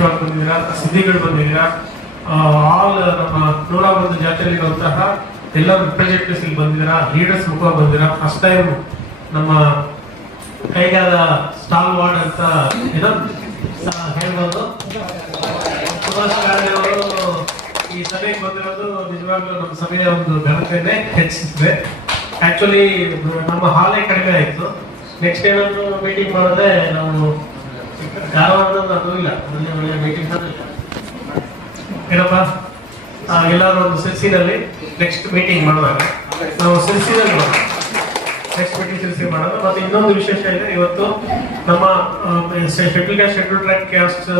ವಿಶೇಷವಾಗಿ ಬಂದಿದ್ದೀರಾ, ಸಿದ್ಧಿಗಳು ಬಂದಿದ್ದೀರಾ. ಆಲ್ ನಮ್ಮ 101 ಜಾತಿಯಲ್ಲಿರುವಂತಹ ಎಲ್ಲ ರಿಪ್ರೆಸೆಂಟೇಟಿವ್ಸ್ ಇಲ್ಲಿ ಬಂದಿದ್ದೀರಾ, ಲೀಡರ್ಸ್ ಮುಖವಾಗಿ ಬಂದಿದ್ದೀರಾ. ಫಸ್ಟ್ ಟೈಮ್ ನಮ್ಮ ಕೈಗಾದ ಸ್ಟಾಲ್ ವಾರ್ಡ್ ಅಂತ ಏನೋ ಹೇಳ್ಬೋದು. ಸುಭಾಷ್ ಕಾಳೆ ಅವರು ಈ ಸಭೆಗೆ ಬಂದಿರೋದು ನಿಜವಾಗ್ಲೂ ನಮ್ಮ ಸಭೆಯ ಒಂದು ಘನತೆಯನ್ನೇ ಹೆಚ್ಚಿಸಿದೆ. ಆಕ್ಚುಲಿ ನಮ್ಮ ಹಾಲೇ ಕಡಿಮೆ ಆಯಿತು. ನೆಕ್ಸ್ಟ್ ಏನಾದ್ರು ಮೀಟಿಂಗ್ ಮಾಡಿದ್ರೆ ನಾವು ಧಾರವಾಡದಲ್ಲಿ ಅದು ಇಲ್ಲ, ಒಳ್ಳೆ ಮೀಟಿಂಗ್ ಏನಪ್ಪ ಎಲ್ಲರೂ ಒಂದು ಸಿರ್ಸಿನಲ್ಲಿ ನೆಕ್ಸ್ಟ್ ಮೀಟಿಂಗ್ ಮಾಡುವಾಗ ನಾವು ಸಿರ್ಸಿನಲ್ಲಿ ನೆಕ್ಸ್ಟ್ ಮೀಟಿಂಗ್ ಸಿರ್ಸಿ ಮಾಡೋದು. ಮತ್ತೆ ಇನ್ನೊಂದು ವಿಶೇಷ ಇದೆ, ಇವತ್ತು ನಮ್ಮ schedule caste schedule track caste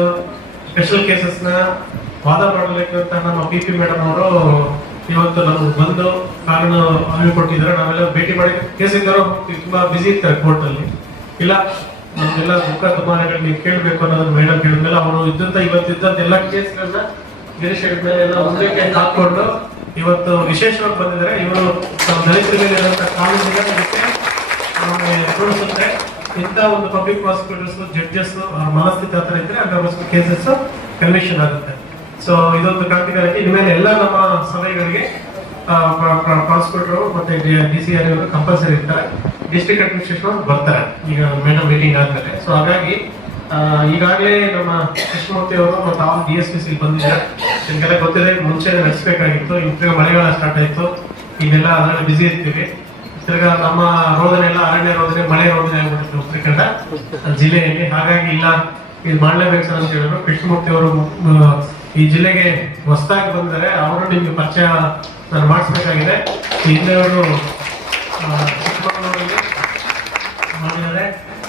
special ಕೇಸಸ್ನ ವಾದ ಮಾಡಲಿಕ್ಕಂತ ನಮ್ಮ ಪಿ ಮೇಡಮ್ ಅವರು ಇವತ್ತು ನಮ್ಗೆ ಬಂದು ಕಾರಣ ಅರಿವು ಕೊಟ್ಟಿದ್ದಾರೆ. ನಾವೆಲ್ಲ ಭೇಟಿ ಮಾಡಿ ಕೇಸ್ ಇದ್ದರು ತುಂಬಾ ಬಿಸಿ ಇರ್ತಾರೆ ಕೋರ್ಟ್ ಅಲ್ಲಿ. ಇಲ್ಲ ನಮ್ಗೆಲ್ಲ ದುಃಖ ದುಮಾನಗಳು ನೀವು ಕೇಳಬೇಕು ಅನ್ನೋದನ್ನ ಮೇಡಮ್ ಕೇಳಿದ್ಮೇಲೆ ಅವರು ಇವತ್ತಿದ್ದಂತ ಎಲ್ಲ ಕೇಸ್ಗಳನ್ನ ಗಿರೀಶ್ ಮೇಲೆ ಎಲ್ಲ ಒಂದೇ ಕೈ ಹಾಕೊಂಡು ಇವತ್ತು ವಿಶೇಷವಾಗಿ ಬಂದಿದ್ದಾರೆ. ಇವರು ದಲಿತರ ಮೇಲೆ ಇರುವಂತಹ ಕಾನೂನಿಗೆ ತೋರಿಸುತ್ತೆ. ಇಂಥ ಒಂದು ಪಬ್ಲಿಕ್ ಪ್ರಾಸಿಕ್ಯೂಟರ್ಸ್ ಜಡ್ಜಸ್ ಅವ್ರ ಮನಸ್ಥಿತಿ ಹತ್ರ ಇದ್ರೆ ಅದರ ಕೇಸಸ್ ಕನ್ವಿಕ್ಷನ್ ಆಗುತ್ತೆ. ಸೊ ಇದೊಂದು ಕ್ರಾಂತಿಕಾರಿ. ಇನ್ಮೇಲೆ ಎಲ್ಲ ನಮ್ಮ ಸಭೆಗಳಿಗೆ ಪ್ರಾಸಿಕ್ಯೂಟರ್ ಮತ್ತೆ DCR ಕಂಪಲ್ಸರಿ ಇರ್ತಾರೆ. ಡಿಸ್ಟ್ರಿಕ್ಟ್ ಅಡ್ಮಿನಿಸ್ಟ್ರೇಷನ್ ಬರ್ತಾರೆ ಈಗ ಮೇಡಮ್ ಮೀಟಿಂಗ್ ಆದ್ಮೇಲೆ. ಸೊ ಹಾಗಾಗಿ ಈಗಾಗಲೇ ನಮ್ಮ ಕೃಷ್ಣಮೂರ್ತಿ ಅವರು ಮತ್ತು ಆಲ್ DSPC ಬಂದಿದ್ದಾರೆ. ನಿಮ್ಗೆಲ್ಲ ಗೊತ್ತಿದೆ, ಮುಂಚೆ ನಡೆಸಬೇಕಾಗಿತ್ತು. ಈಗ ಮಳೆಗಾಲ ಸ್ಟಾರ್ಟ್ ಆಯ್ತು, ಈಗೆಲ್ಲ ಅದರಲ್ಲಿ ಬಿಸಿ ಇರ್ತೀವಿ. ತಿರ್ಗಾ ನಮ್ಮ ರೋದನೆ ಎಲ್ಲ ಅರಣ್ಯ ರೋದನೆ, ಮಳೆ ರೋದನೆ ಆಗ್ಬಿಡುತ್ತೆ ಉತ್ತರ ಕನ್ನಡ ಜಿಲ್ಲೆಯಲ್ಲಿ. ಹಾಗಾಗಿ ಇಲ್ಲ ಇದು ಮಾಡಲೇಬೇಕು ಸರ್ ಅಂತ ಹೇಳಿದ್ರು. ಕೃಷ್ಣಮೂರ್ತಿ ಅವರು ಈ ಜಿಲ್ಲೆಗೆ ಹೊಸದಾಗಿ ಬಂದರೆ ಅವರು ನಿಮ್ಗೆ ಪರಿಚಯ ನಾನು ಮಾಡಿಸ್ಬೇಕಾಗಿದೆ. ಹಿಂದೆ ಅವರು ಚಿಕ್ಕಮಗಳೂರಲ್ಲಿ ಮಾಡಿದ್ದಾರೆ,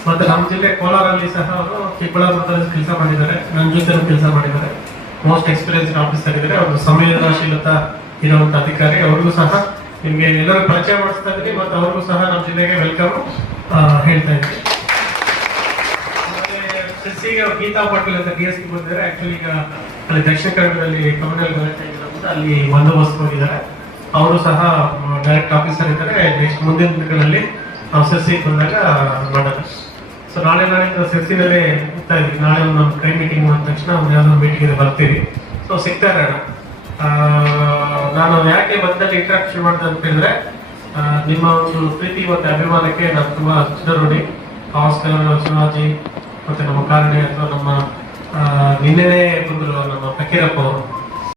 ಮತ್ತೆ ನಮ್ಮ ಜಿಲ್ಲೆ ಕೋಲಾರಲ್ಲಿ ಸಹ ಅವರು ಚಿಕ್ಕಬಳ್ಳಾಪುರದಲ್ಲಿ ಕೆಲಸ ಮಾಡಿದ್ದಾರೆ, ನನ್ನ ಜೊತೆ ಕೆಲಸ ಮಾಡಿದ್ದಾರೆ. ಮೋಸ್ಟ್ ಎಕ್ಸ್ಪೀರಿಯನ್ಸ್ಡ್ ಆಫೀಸರ್ ಇದ್ದಾರೆ. ಅವರು ಸಂವೇದನಾಶೀಲತಾ ಇರುವಂತ ಅಧಿಕಾರಿ. ಅವ್ರಿಗೂ ಸಹ ನಿಮ್ಗೆ ಎಲ್ಲರೂ ಪರಿಚಯ ಮಾಡಿಸ್ತಾ ಇದ್ದೀನಿ. ಮತ್ತೆ ಅವ್ರಿಗೂ ಸಹ ನಮ್ಮ ಜಿಲ್ಲೆಗೆ ವೆಲ್ಕಮ್ ಹೇಳ್ತಾ ಇದ್ದೀನಿ. ಈಗ ಗೀತಾ ಪಾಟೀಲ್ ಅಂತ DSP ಬಂದಿದ್ದಾರೆ. ಆಕ್ಚುಲಿ ಈಗ ಅಲ್ಲಿ ದಕ್ಷಿಣ ಕನ್ನಡದಲ್ಲಿ ಕಮ್ಯುನಲ್ ಗಲಾಟೆ ಆಗಿರೋದ್ರಿಂದ ಅಲ್ಲಿ ಬಂದೋಬಸ್ತ್ ಹೋಗಿದ್ದಾರೆ. ಅವರು ಸಹ ಡೈರೆಕ್ಟ್ ಆಫೀಸರ್ ಇದ್ದಾರೆ. ನೆಕ್ಸ್ಟ್ ಮುಂದಿನ ದಿನಗಳಲ್ಲಿ ನಾವು ಸಿರ್ಸಿಗೆ ಬಂದಾಗ ಮಾಡೋದು. ಸೊ ನಾಳೆ ಸಿರ್ಸಿನಲ್ಲೇ ಹೋಗ್ತಾ ಇದ್ವಿ. ನಾಳೆ ಒಂದು ಕೈ ಮೀಟಿಂಗ್ ಮಾಡಿದ ತಕ್ಷಣ ಒಂದು ಯಾವ್ದೋ ಮೀಟಿಂಗ್ ಬರ್ತೀವಿ. ಸೊ ಸಿಗ್ತಾ ಇರೋಣ. ನಾನು ಯಾಕೆ ಬಂದಲ್ಲಿ ಇಂಟ್ರಾಕ್ಷನ್ ಮಾಡಿದೆ ಅಂತ ಹೇಳಿದ್ರೆ ನಿಮ್ಮ ಒಂದು ಪ್ರೀತಿ ಮತ್ತೆ ಅಭಿಮಾನಕ್ಕೆ ನಾನು ತುಂಬಾ ಚಿರಋಣಿ. ಆಸ್ಕರ್, ಶಿವಾಜಿ ಮತ್ತೆ ನಮ್ಮ ಕಾರಣ ಅಥವಾ ನಮ್ಮ ನಿನ್ನೆನೇ ಬಂದರು ನಮ್ಮ ಫಕೀರಪ್ಪ ಅವರು